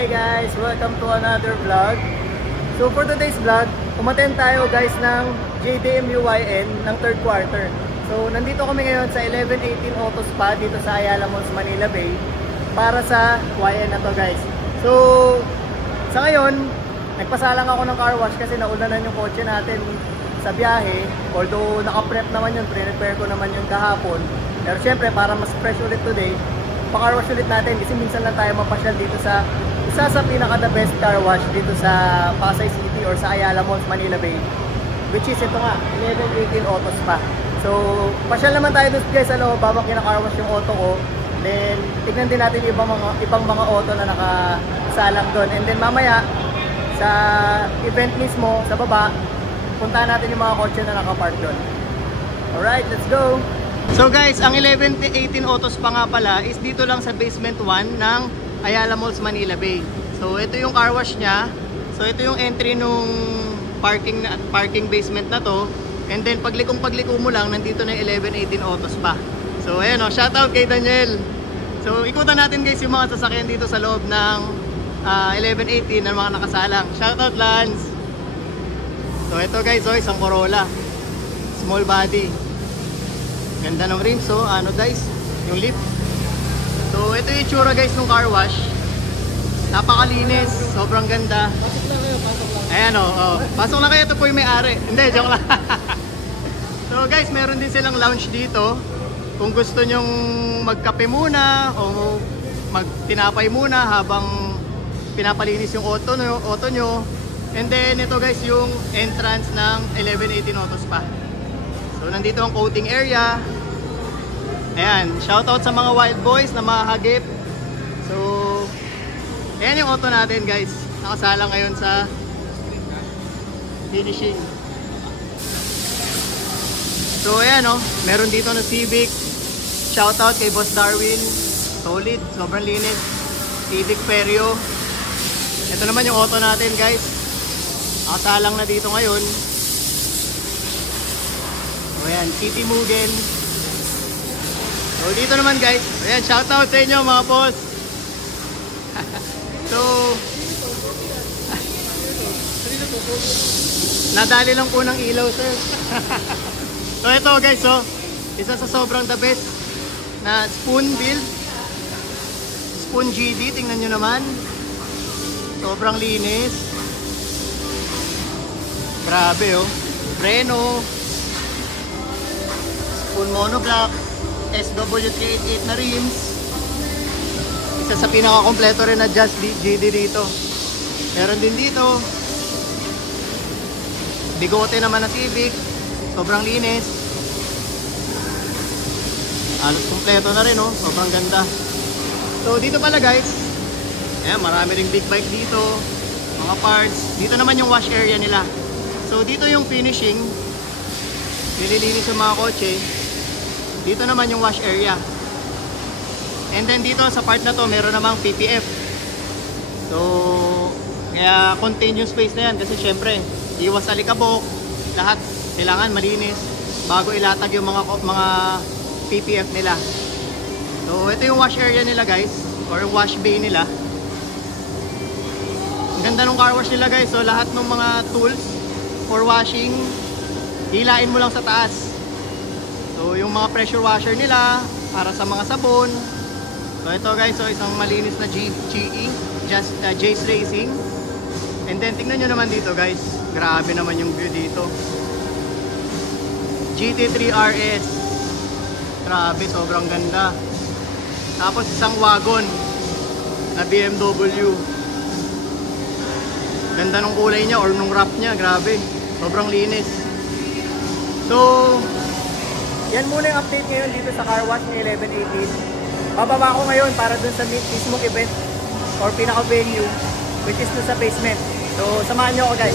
Hi guys! Welcome to another vlog. So for today's vlog, umattend tayo guys ng JDM-UYN ng 3rd quarter. So nandito kami ngayon sa 1118 Auto Spa dito sa Ayala Malls, Manila Bay para sa YN na to guys. So sa ngayon, nagpasalang ako ng car wash kasi naulanan yung kotse natin sa biyahe. Although naka-prep naman yun, pre-repair ko naman yun kahapon. Pero syempre para mas fresh ulit today, pa-car wash ulit natin kasi minsan lang tayo mapasyal dito sa isa sa pinaka-the best car wash dito sa Pasay City or sa Ayala Malls, Manila Bay, which is ito nga, 1118 Auto Spa. So, pasyal naman tayo doon guys sa loob, babang kina-car wash yung auto ko. Then, tignan din natin yung ibang mga auto na nakasalang doon. And then mamaya, sa event mismo, sa baba, puntahan natin yung mga kotse na nakapark doon. Alright, let's go! So guys, ang 1118 Auto Spa nga pala is dito lang sa basement 1 ng Ayala Malls, Manila Bay. So ito yung car wash niya. So ito yung entry nung parking basement na to. And then pagliko mo lang, nandito na yung 1118 Auto Spa. So ayan o, shoutout kay Daniel. So ikutan natin guys yung mga sasakyan dito sa loob ng 1118 ng mga nakasalang. Shoutout Lance. So ito guys, isang Corolla. Small body. Ganda ng rims, so anodized yung lip. So ito yung itsura guys ng car wash. Napakalinis, sobrang ganda. Pasok lang kayo, pasok lang. Ayan o, pasok lang kayo, ito po yung may-ari. Hindi, joke lang. So guys, meron din silang lounge dito. Kung gusto nyong magkape muna o magtinapay muna habang pinapalinis yung auto nyo. And then ito guys yung entrance ng 1118 Auto Spa. So nandito ang coating area. Ayan, shoutout sa mga wild boys na mahagip. So ayan yung auto natin guys. Nakasala ngayon sa finishing. So ayan meron dito na Civic. Shoutout kay Boss Darwin. Solid, sobrang linis. Civic Perio. Ito naman yung auto natin guys. Nakasalang na dito ngayon. So ayan, City Mugen. So dito naman guys, ayan, shoutout sa inyo mga boss. So nadali lang po ng ilaw sir. So ito guys, isa sa sobrang the best na spoon build. Spoon GD, tingnan nyo naman. Sobrang linis. Grabe Preno. Spoon monoblock, SW388 na rims. Isa sa pinaka-kompleto rin na Just GD dito. Meron din dito bigote naman na Civic. Sobrang linis. Halos kompleto na rin sobrang ganda. So dito pala guys, ayan, marami ring big bike dito, mga parts. Dito naman yung wash area nila. So dito yung finishing, nililinis yung mga kotse. Dito naman yung wash area. And then dito sa part na to, meron namang PPF. So, kaya contain yung space na yan. Kasi syempre, iwas alikabok. Lahat kailangan malinis bago ilatag yung mga PPF nila. So, ito yung wash area nila guys. Or wash bay nila. Ang ganda ng car wash nila guys. So, lahat ng mga tools for washing, hilain mo lang sa taas. So yung mga pressure washer nila para sa mga sabon. So ito guys, isang malinis na GE, Jace Racing. And then tingnan nyo naman dito guys, grabe naman yung view dito. GT3 RS. Grabe, sobrang ganda. Tapos isang wagon na BMW. Ganda ng kulay niya or nung wrap niya, grabe. Sobrang linis. So yan muna yung update ngayon dito sa car wash ni 1118. Bababa ko ngayon para dun sa mismong event or pinaka-venue, which is dun sa basement. So, samahan nyo ako guys.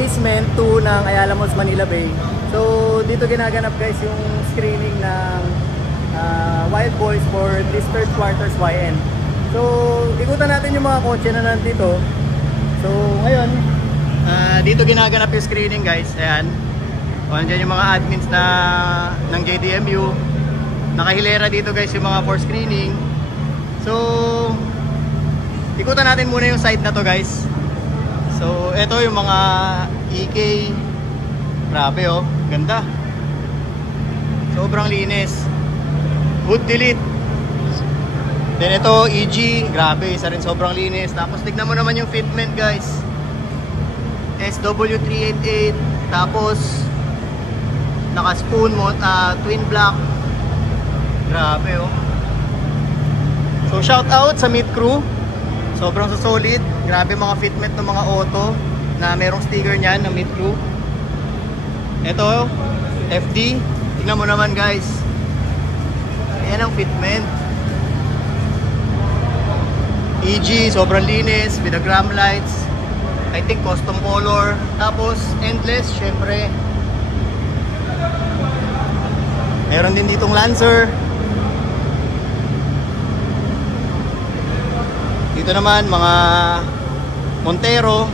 basement 2 ng Ayala Malls Manila Bay. So dito ginaganap guys yung screening ng Wild Boys for this third quarters YN. So ikutan natin yung mga kotse na nandito. So ngayon dito ginaganap yung screening guys. Ayan. O, andyan yung mga admins ng JDMU. Nakahilera dito guys yung mga for screening. So ikutan natin muna yung site na to guys. So ito yung mga EK. Grabe oh, ganda. Sobrang linis. Hood delete. Then ito EG, grabe, isa rin sobrang linis. Tapos tignan mo naman yung fitment guys. SW388. Tapos naka-spoon mo, twin block. Grabe oh. So shout out sa Meet Crew. Sobrang solid. Grabe mga fitment ng mga auto na merong sticker niyan ng Meet Crew. Ito FD. Tingnan mo naman guys. Ayan ang fitment. EG, sobrang linis with the gram lights. I think custom color. Tapos endless, syempre. Meron din ditong Lancer. Dito naman mga Montero.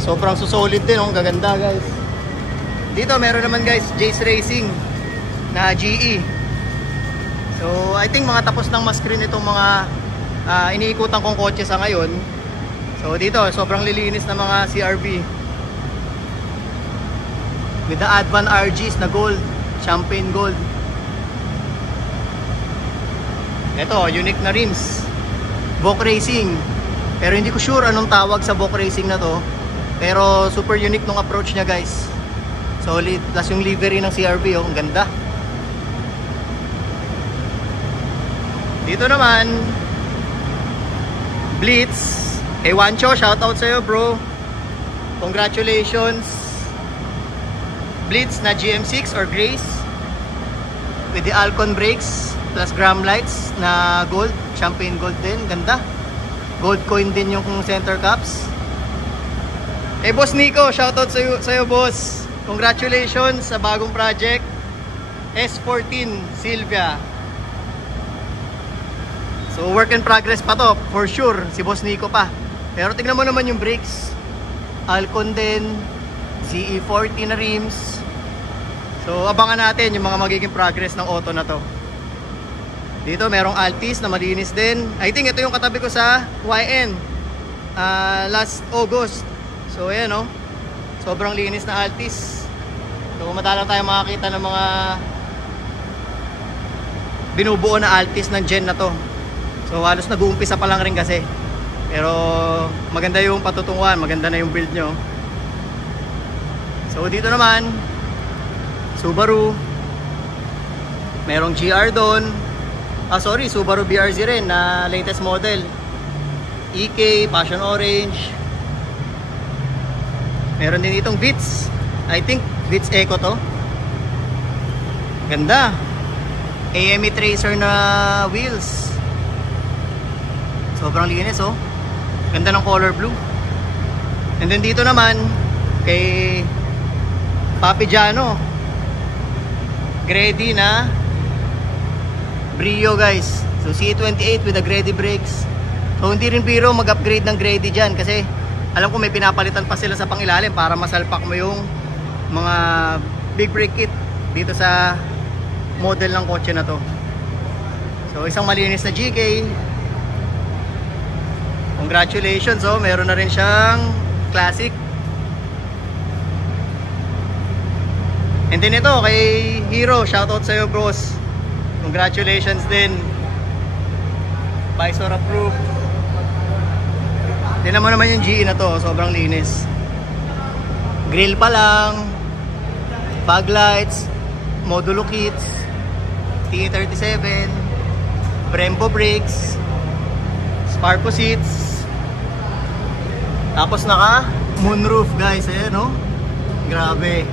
Sobrang susolid din, oh, gaganda guys. Dito meron naman guys Jace Racing na GE. So I think mga tapos ng ma-screen itong mga iniikutan kong kotse sa ngayon. So dito sobrang lilinis na mga CRV with the Advan RGs na gold, champagne gold. Ito unique na rims, Bok Racing. Pero hindi ko sure anong tawag sa Bok Racing na to. Pero super unique nung approach niya guys. Solid. Plus yung livery ng CRV, oh, ang ganda. Dito naman Blitz. Hey Wancho, shoutout sa'yo bro. Congratulations. Blitz na GM6 or Grace with the Alcon brakes plus gram lights na gold, champagne gold din, ganda. Gold coin din yung center caps. Hey Boss Nico, shoutout sa'yo boss. Congratulations sa bagong project S14 Silvia. So work in progress pa to for sure, si Boss Nico pa. Pero tignan mo naman yung brakes, Alcon din, CE40 na rims. So abangan natin yung mga magiging progress ng auto na to. Dito merong Altis na malinis din. I think ito yung katabi ko sa YN last August. So ayan oh, sobrang linis na Altis. So madalang tayo makakita ng mga binubuo na Altis ng gen na to. So halos nag-uumpisa pa lang rin kasi. Pero maganda yung patutunguhan, maganda na yung build nyo. So dito naman Subaru. Merong GR doon. Subaru BRZ rin na latest model. EK, Passion Orange. Meron din itong Vitz. I think Vitz Eco to. Ganda. AME Tracer na wheels. Sobrang linis oh. Ganda ng color blue. And then dito naman kay Papi Jano, Grady na Brio guys. So C28 with the Grady brakes. So hindi rin biro mag-upgrade ng Grady dyan kasi alam ko may pinapalitan pa sila sa pangilalim para masalpak mo yung mga big brake kit dito sa model ng kotse na to. So isang malinis na GK. Congratulations oh, meron na rin siyang classic. And then ito kay Hero, shoutout sa'yo bros. Congratulations din. Visor approved. Tignan mo naman yung GE na to, sobrang linis. Grill pa lang, fog lights, modulo kits, T37, Brembo brakes, Sparco seats. Tapos naka moonroof guys, ayan no. Grabe.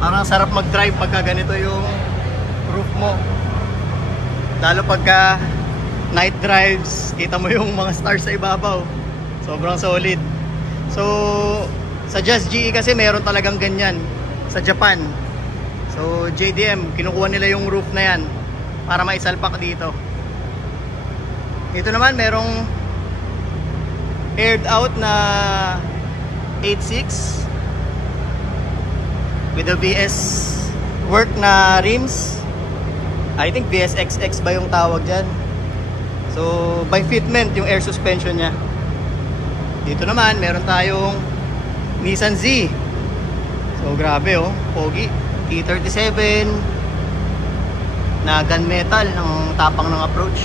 Parang sarap mag-drive pagka ganito yung roof mo. Lalo pagka night drives, kita mo yung mga stars sa ibabaw. Sobrang solid. So Sa Jazz GE kasi meron talagang ganyan sa Japan. So JDM, kinukuha nila yung roof na yan para maisalpak dito. Dito naman merong aired out na 86 with the VS work na rims. I think VSXX ba yung tawag dyan. So by fitment yung air suspension nya. Dito naman meron tayong Nissan Z. So grabe oh, pogi. T37 na gunmetal ng tapang ng approach.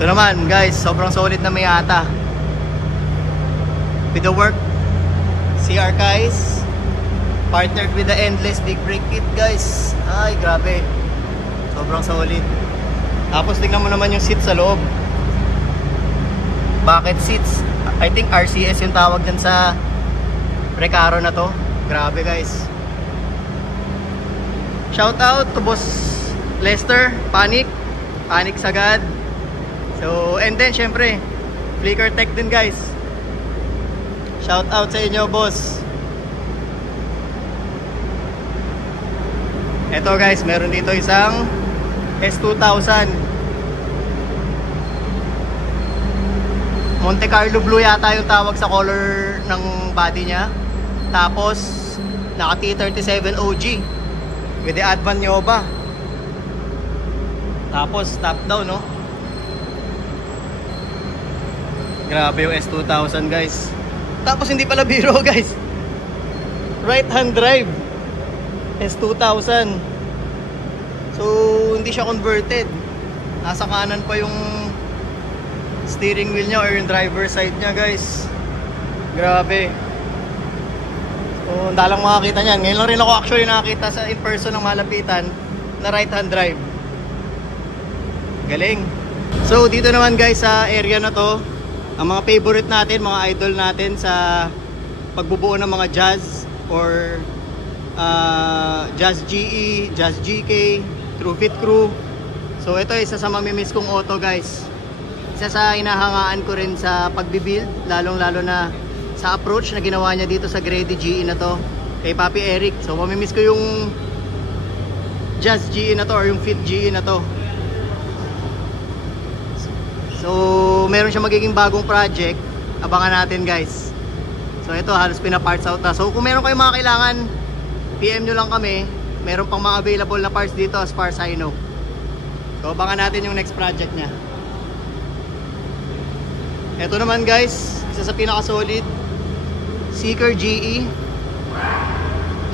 Ito naman guys, sobrang solid na Miata with the work CR guys, partnered with the Endless big brake kit guys. Ay grabe, sobrang solid. Tapos tingnan mo naman yung seats sa loob, bucket seats. I think RCS yung tawag dyan sa Recaro na to. Grabe guys. Shout out to Boss Lester Panic sagad. So and then syempre Flicker Tech din guys. Shout out sa inyo boss. Eto guys, meron dito isang S2000 Monte Carlo Blue yata yung tawag sa color ng body nya. Tapos naka T37 OG with the Advan Nyoba. Tapos top down no. Grabe yung S2000 guys. Tapos hindi pala biro guys, right hand drive S2000. So hindi siya converted, nasa kanan pa yung steering wheel nya or yung driver side nya guys. Grabe. So dalang makakita nyan. Ngayon lang rin ako actually nakakita sa in person ng malapitan na right hand drive. Galing. So dito naman guys sa area na to, ang mga favorite natin, mga idol natin sa pagbubuo ng mga Jazz or Jazz GE, Jazz GK, TrueFit Crew. So ito isa sa mamimiss kong auto guys. Isa sa hinahangaan ko rin sa pagbibuild, lalong lalo na sa approach na ginawa niya dito sa Grady GE na to kay Papi Eric. So mamimiss ko yung Jazz GE na to or yung Fit GE na to. So meron siya magiging bagong project, abangan natin guys. So ito halos pina-parts out na. So kung meron kayong mga kailangan, PM nyo lang kami. Meron pang mga available na parts dito as far as I know. So abangan natin yung next project niya. Ito naman guys, isa sa pinaka-solid, Seeker GE.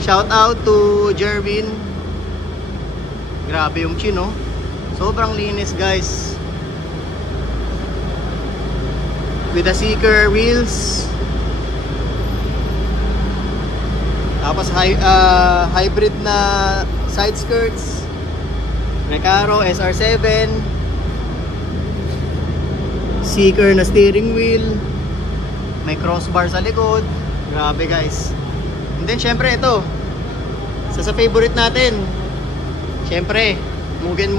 Shout out to Jervin. Grabe yung chin oh. Sobrang linis guys. With the Seeker wheels. Tapos hybrid na side skirts. Recaro SR7. Seeker na steering wheel. May crossbar sa likod. Grabe guys. And then syempre ito, sa favorite natin, syempre Mugen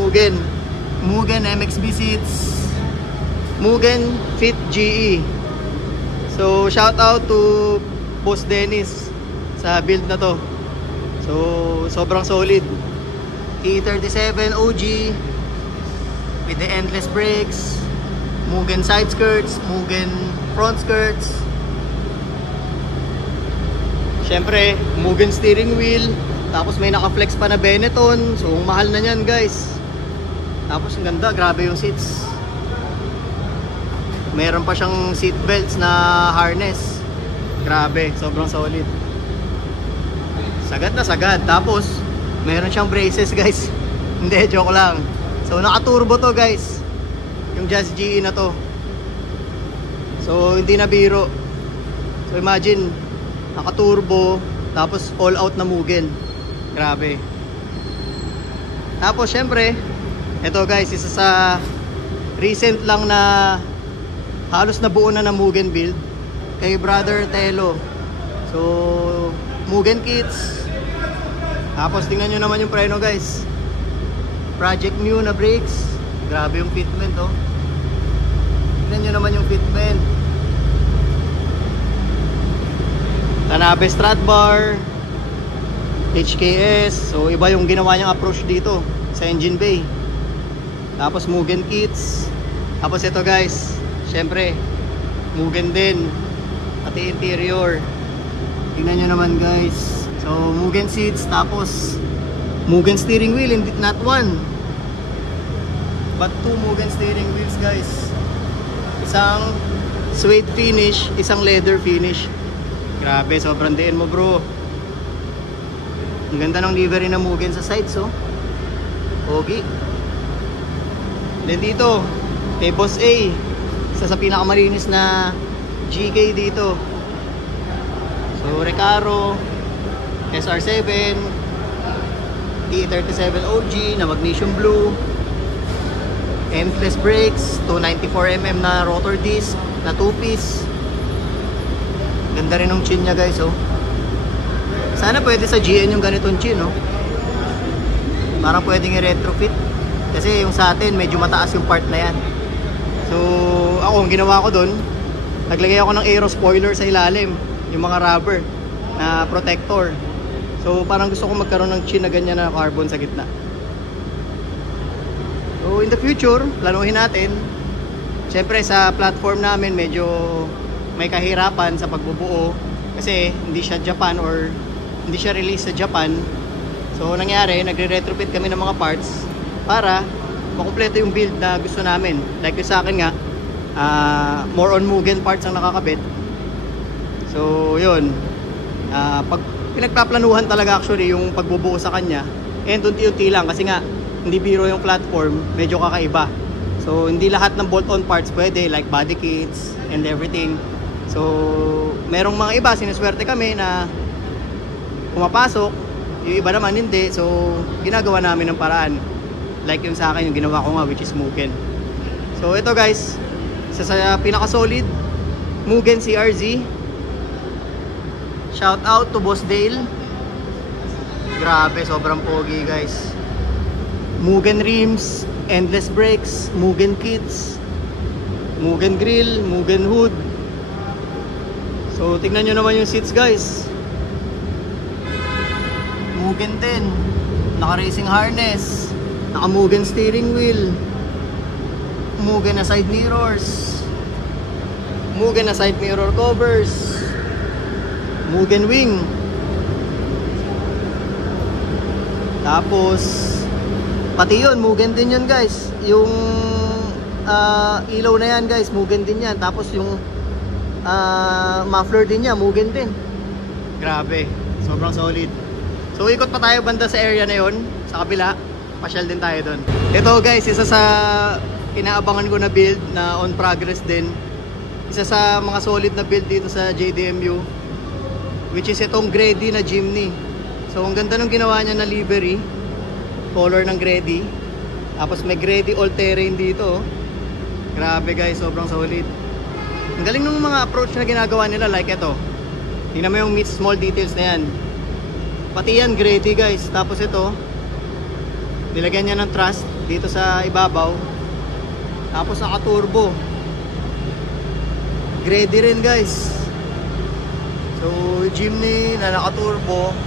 MXB seats, Mugen Fit GE. So shout out to Boss Dennis sa build na to. So sobrang solid. T37 OG with the endless brakes, Mugen side skirts, Mugen front skirts. Syempre, Mugen steering wheel. Tapos may naka-flex pa na Benetton. So mahal na yan guys. Tapos ang ganda, grabe yung seats. Meron pa siyang seat belts na harness. Grabe, sobrang solid. Sagad na sagad. Tapos meron siyang braces guys. Hindi, joke lang. So naka-turbo to guys, yung Jazz GE na to. So hindi na biro. So imagine, naka-turbo, tapos all out na Mugen. Grabe. Tapos syempre, ito guys, isa sa recent lang na halos nabuo na Mugen build kay Brother Telo. So Mugen kits. Tapos tingnan nyo naman yung preno guys, Project Mu na brakes. Grabe yung fitment oh. Tingnan nyo naman yung fitment. Tanabe strut bar, HKS. So iba yung ginawa niyang approach dito sa engine bay. Tapos Mugen kits. Tapos ito guys, syempre Mugen din, pati interior. Tingnan nyo naman guys. So Mugen seats, tapos Mugen steering wheel, not one but two Mugen steering wheels guys. Isang suede finish, isang leather finish. Grabe, sobrang diin mo bro. Ang ganda ng livery ng Mugen sa sides oh. Pogi. Then dito kay Boss A, isa sa pinakamalinis na GK dito. So Recaro SR7 T37 OG na magnesium blue, endless brakes, 294mm na rotor disc na 2-piece. Ganda rin ng chin niya guys oh. Sana pwede sa GN yung ganitong chin oh. Parang pwedeng i-retrofit kasi yung sa atin medyo mataas yung part na yan. So ako, ang ginawa ko doon, naglagay ako ng aero spoiler sa ilalim, yung mga rubber na protector. So parang gusto ko magkaroon ng chin na ganyan na carbon sa gitna. So in the future, planuhin natin. Siyempre sa platform namin medyo may kahirapan sa pagbubuo kasi hindi siya Japan or hindi siya release sa Japan. So nangyari, nagre-retrofit kami ng mga parts para makumpleto yung build na gusto namin. Like yung sa akin nga, more on Mugen parts ang nakakabit. So yun, pag pinagpaplanuhan talaga actually yung pagbubuo sa kanya, and unti-unti lang kasi nga hindi biro yung platform, medyo kakaiba. So hindi lahat ng bolt-on parts pwede, like body kits and everything. So merong mga iba, sinuswerte kami na pumapasok, yung iba naman hindi. So ginagawa namin ng paraan. Like yung sa akin, yung ginawa ko nga, which is Mugen. So ito guys, isa sa pinaka-solid Mugen CRZ. Shout out to Boss Dale. Grabe, sobrang pogi guys. Mugen rims, endless brakes, Mugen kits, Mugen grill, Mugen hood. So tingnan nyo naman yung seats guys. Mugen din, naka racing harness, naka Mugen steering wheel, Mugen na side mirrors, Mugen na side mirror covers, Mugen wing. Tapos pati yun, Mugen din yun guys. Yung ilaw na yan guys, Mugen din yan. Tapos yung muffler din niya, Mugen din. Grabe, sobrang solid. So ikot pa tayo banda sa area na yun, sa kabila. Pasyal din tayo doon. Ito guys, isa sa inaabangan ko na build na on progress din. Isa sa mga solid na build dito sa JDMU, which is itong Grady na Jimny. So ang ganda ng ginawa niya na livery, color ng Grady. Tapos may Grady all-terrain dito. Grabe guys, sobrang solid. Ang galing ng mga approach na ginagawa nila, like ito. Tingnan mo yung small details na yan. Pati yan Grady guys. Tapos ito, nilagyan niya ng truss dito sa ibabaw. Tapos naka-turbo. Grady rin guys. So Jimny na naka-turbo.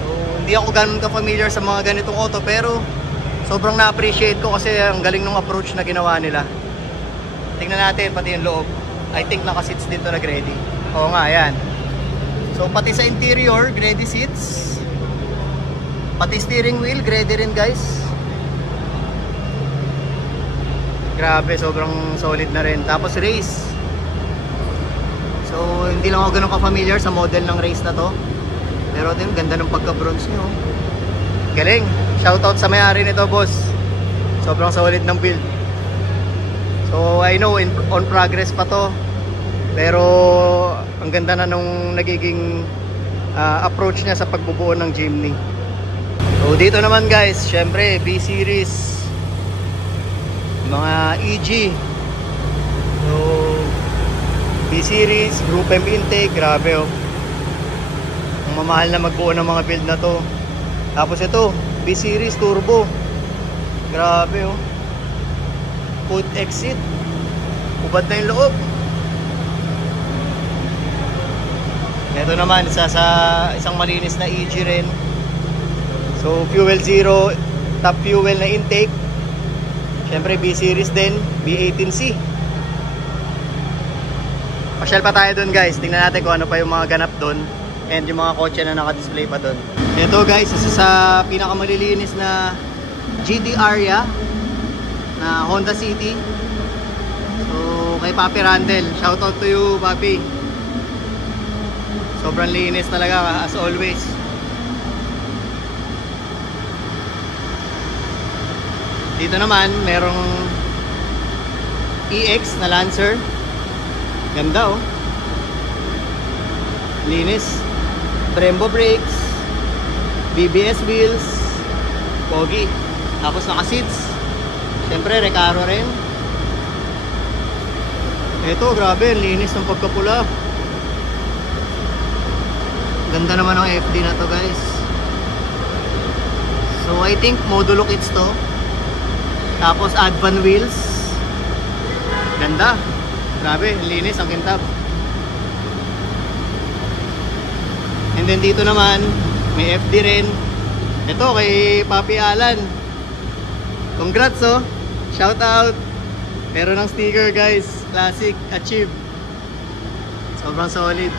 So hindi ako ganun ka-familiar sa mga ganitong auto, pero sobrang na-appreciate ko kasi ang galing ng approach na ginawa nila. Tingnan natin pati yung loob. I think naka-seats dito na Grady. Oo nga, yan. So pati sa interior, Grady seats. Pati steering wheel, Grady rin guys. Grabe, sobrang solid na rin. Tapos race. So hindi lang ako ganun ka-familiar sa model ng race na to. Pero din, ganda ng pagka-bronze nyo. Galing. Shoutout sa may-ari nito boss. Sobrang solid ng build. So I know on progress pa to, pero ang ganda na nung nagiging approach niya sa pagbubuo ng Jimny. So dito naman guys, syempre B-Series, mga EG. So B-Series, Group M intake, grabe oh. Ang mamahal na magbuo ng mga build na to. Tapos ito, B-Series Turbo. Grabe oh. Food exit. Ubad na yung loob. Ito naman, isang malinis na EG rin. So, fuel zero, top fuel na intake. Siyempre, B-Series din, B18C. Pasyal pa tayo dun guys. Tingnan natin kung ano pa yung mga ganap dun. And yung mga kotse na naka-display pa dun. Ito guys, isa sa pinakamalilinis na GT Aria na Honda City. So, kay Papi Randel. Shoutout to you, Papi. Sobrang linis talaga, as always. Dito naman, merong EX na Lancer. Ganda oh. Linis. Brembo brakes. BBS wheels. Pogi. Tapos naka-seats. Siyempre, Recaro rin. Ito, grabe. Linis ng pagkapula. Ganda naman ng FD na to guys. So, I think modulo kits to. Tapos, Advan wheels. Ganda. Grabe, linis ang kintab. And then dito naman, may FD rin. Ito kay Papi Alan. Congrats oh. Shout out. Meron ng sticker guys. Classic Achieve. Sobrang solid.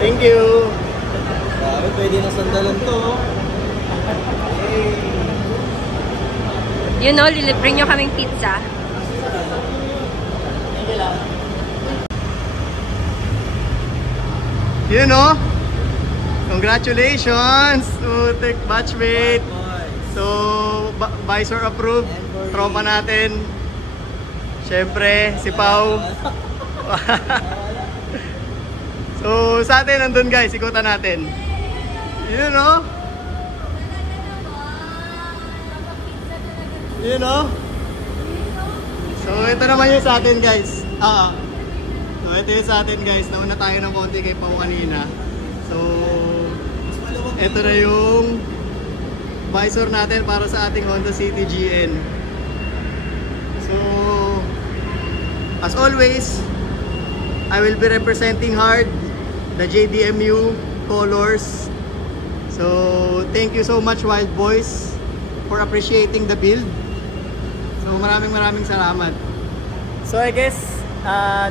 Thank you. Sabi, pwede na sandalan to. You know, lilibre nyo kaming pizza. You know, congratulations to Tech Batchmate. So, Visor approved. Tropa natin. Siyempre, si Pau. So, sa atin, nandun guys, ikutan natin. You know? You know? So, ito naman yung sa atin guys. So, ito yung sa atin guys. Nauna tayo ng konti kay Pau kanina. So, ito na yung visor natin para sa ating Honda City GN. So, as always, I will be representing hard the JDMU colors. So, thank you so much Wild Boys for appreciating the build. So, maraming salamat. So, I guess,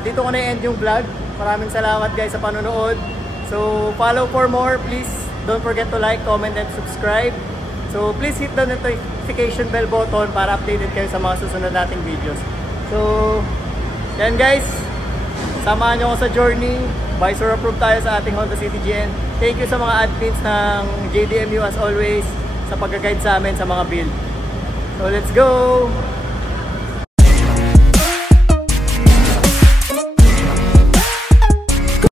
dito ko na-end yung vlog. Maraming salamat guys sa panonood. So, follow for more. Please, don't forget to like, comment, and subscribe. So, please hit the notification bell button para updated kayo sa mga susunod nating videos. So, yan guys. Samahan nyo ako sa journey. Visor approved tayo sa ating Honda City GN. Thank you sa mga admins ng JDMU as always sa pag-guide sa amin sa mga build. So let's go!